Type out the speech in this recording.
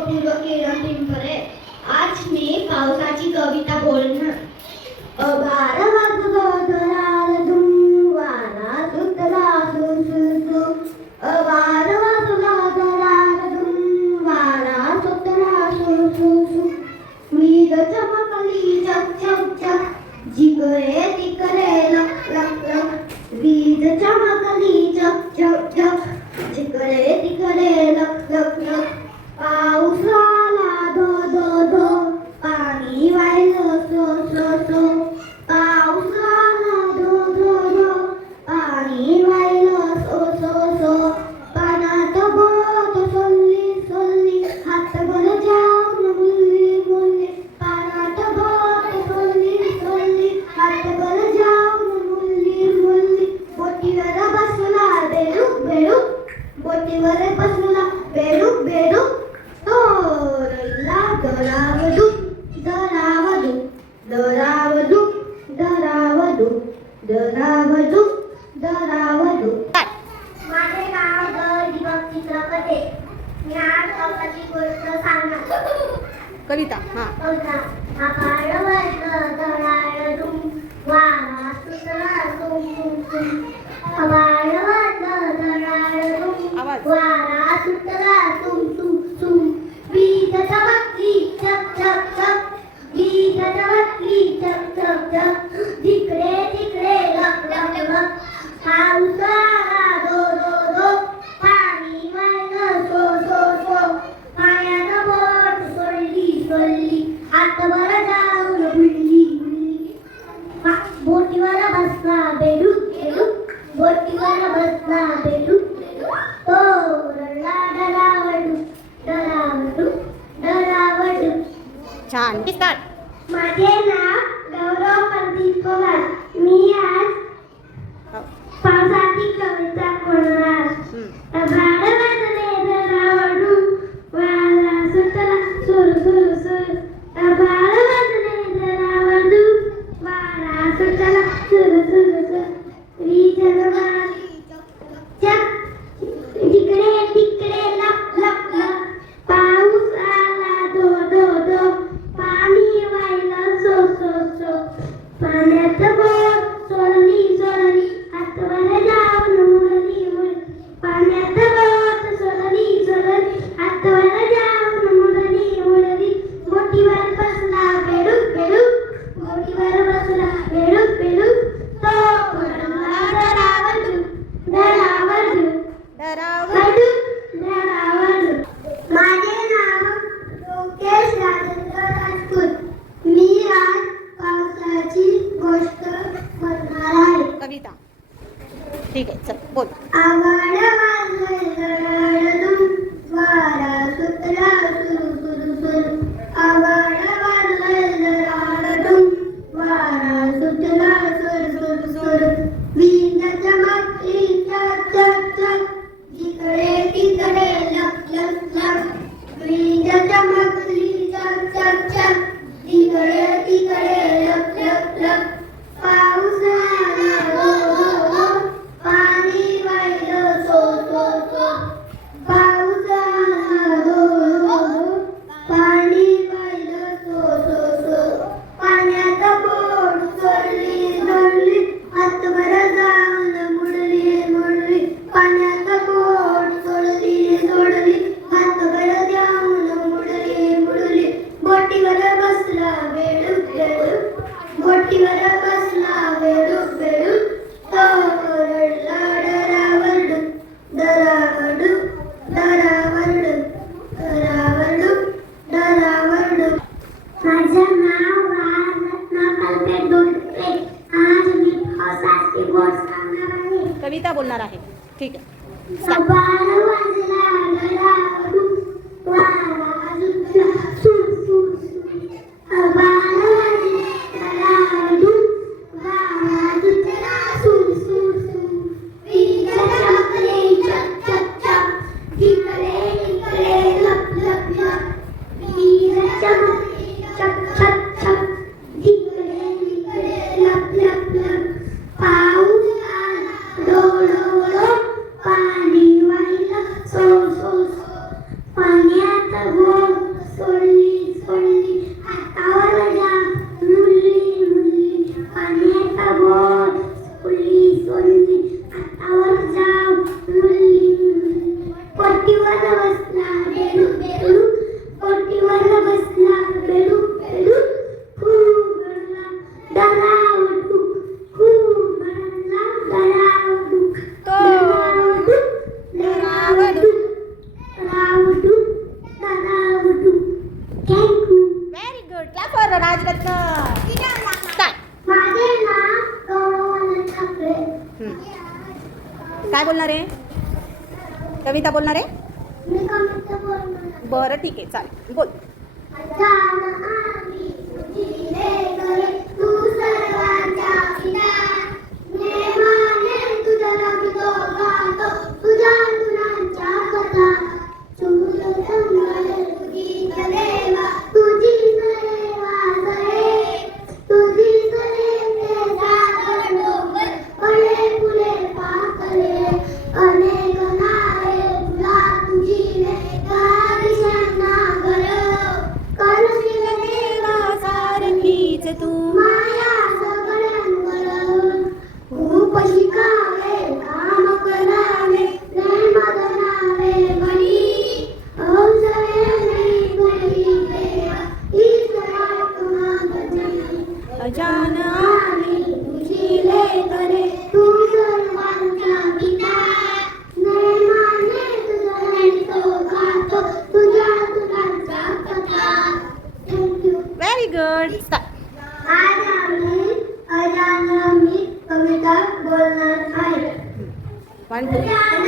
अपूर्व किरण टिंबरे. आज मी पावसाची कविता बोलणार. अभार वाजला धुम वारा सुटला सुसुसु. अभार वाजला धुम वारा सुटला सुसुसु. वीज चमकली चक चक चक जिकडे तिकडे लक लक लक. वीज चमकली चक चक चक जिकडे तिकडे लक लक लक. पाऊस आला धो धो धो पाणी वाहिलं सो सो सो. पाऊस आला धो धो धो पाणी वाहिलं सो सो सो. पाण्यात बोट सोडली सोडली हातभर जाऊन मुलली मुलली. पाण्यात बोट सोडली सोडली हातभर जाऊन मुलली मुलली. बोटीवर बसला बेडूक बेडूक बोटीवर बसला बेडूक बेडूक. तो रडला दरावदू दरावदू दरावदू दरावदू दरावदू दरावदू. माझे नाव दीपक चित्रपते. मी आज पावसाची गोष्ट सांगणार. कविता. आभाळ वाटलं धडाळ धुम वारा सुटला सुम सुम सुम. आभाळ वाटलं धडाळ धुम वारा सुटला सुम सुम सुम. वीज चमकली चक चक चक वीज चमकली चक चक चक जिकडे तिकडे लक लक लक. पाऊस आला धो धो धो पाणी वाहिलं सो सो सो. पाण्यानं बोट सोडली सोडली हातभर जाऊन बुडली बुडली. बोटीवर बसला बेडूक बेडूक बोटीवर बसला बेडूक बेडूक. तो रडला डरावडू डरावडू डरावडू. छान. स्टार्ट. माझे नाव गौरव प्रदीप पवार. मी आज पावसाची कविता बोलणार. आभाळ वाजले डरावडू वारा सुटला सुर सुर सुर. आभाळ वाजले डरावडू वारा सुटला सुर सुर सुर. वीज चमकली चक जिकडे तिकडे लक लक लक. पाऊस आला धो धो धो पाणी वाहिलं सो सो सो. पाण्यात बोट सोडली सोडली हातवर जाऊन मुरली मुरली. पाण्यात बोट सोडली सोडली हातवर जाऊन मुरली मुरली. बोटीवर बसला बेडूक बेडूक बोटीवर बसला बेडूक बेडूक. तो रडला डरावडू डरावडू डरावडू डरावडू. माझे नाव लोकेश राजेंद्र राजपूत. मी आज पावसाची गोष्ट बोलणार आहे. कविता. ठीक आहे, चल बोल. आभाळ वाजले धडाधड वारा सुटला सुरू सुरू सुरू. आभाळ वाजले धडाधड वारा सुटला सुरू सुरू सुरू. वीज चमकली चक चक चक जिकडे तिकडे लक लक लक. वीज चमकली चक चक चक जिकडे तिकडे लक लक लक. पाऊस आला धो धो धो पाणी वाहिलं सो सो सो. पाऊस आला धो धो धो पाणी वाहिलं सो सो सो. पाण्यात बोट सोडली सोडली हातभर जाऊन मुडली मुडली. पाण्यात बोट सोडली सोडली हातभर जाऊन मुडली मुडली. बोटीवर बसला बेडूक बेडूक बोटीवर बसला बेडूक बेडूक. तो रडला डरावडू डरावडू डरावडू डरावडू डरावडू. माझं नाव रत्ना कल्पे डोलके. आज मी पावसाची गोष्ट सांगणार आहे. कविता बोलणार आहे. ठीक आहे. आभाळ वाजला डरावडू वारा सुटला सुर सुर सुर. आभाळ वाजला डरावडू वारा सुटला सुर सुर सुर. वीज चमकली चक चक चक जिकडे तिकडे लक लक लक. वीज चमकली चक चक चक जिकडे तिकडे लक लक लक. पाऊस आला धो धो धो पाणी वाहिलं सो सो सो. पाण्यात बोट बसला बेडूक बेडूक ओटीवर बसला बेडूक बेडूक खूप रडला डरावटूक खूप रडला डरावटूक डरावटूक डरावटूक डरावटूक thank you. Very good. Clap for Rajratna. Start. माझे नाव गौरव अनंत ठाकरे. काय बोलणार आहे? कविता बोलणार आहे? मी कविता बोलणार. बरं ठीक आहे, चालेल, बोल. अचान आम्ही तुझी लेकरे, तू सर्वांच्या पिता. नेमाने तुझं रंगतो गातो, तुझ्या गुणांच्या कथा. चूल संगल तुझी देवा, तुझी सेवा सरे. तुझी सरे सागर डोंगर, फळे फुले पाकळे. अनेक नावे तुला तुझी दिशांना गर. करशील देवा सारखीच तू माया सगळ्यांवर. खूप शिकावे काम करावे, प्रेम धरावे मनी. अवसरे नाही कोणी देवा, हीच आत्मा तुझी. अजान आम्ही तुझी लेकरे, तू सर्वांच्या पिता. नेमाने तुझं रडतो गातो, तुझ्या गुणांच्या कथा. थँक्यू. Very good. स्टार्ट. आज आम्ही अजान मी कविता बोलणार आहे. 1 2 अजान